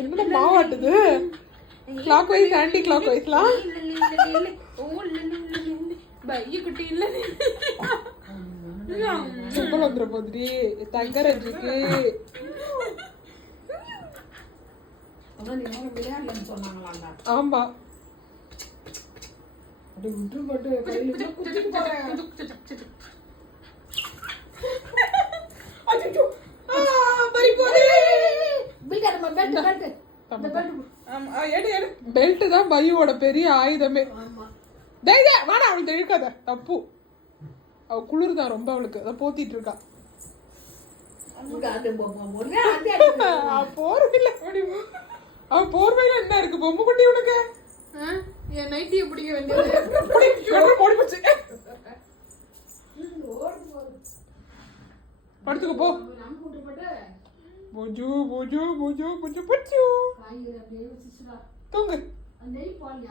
என்ன மாவாட்டுது? Clock wise anti clock வைஸ்லாம் பையக்குட்டி இல்ல செப்பல் வந்துட போதுடி தங்கரஞ்சுக்கு. ஆமா பெல்ட் தான் பையோட பெரிய ஆயுதமே. வேணா அவளுக்கு இழுக்காத, தப்பு. அவ குளிர் தான் ரொம்ப அவளுக்கு, அதை போத்திட்டு இருக்கா. போர்வையில அவ போர்வையில என்ன இருக்கு பொம்மை குட்டி உனக்கு? என் நைட்டிய பிடிக்க வேண்டியது ஓடி போச்சு. படுத்துக்க போ. புஜு புஜு புஜு புஜு புஜு தூங்கு.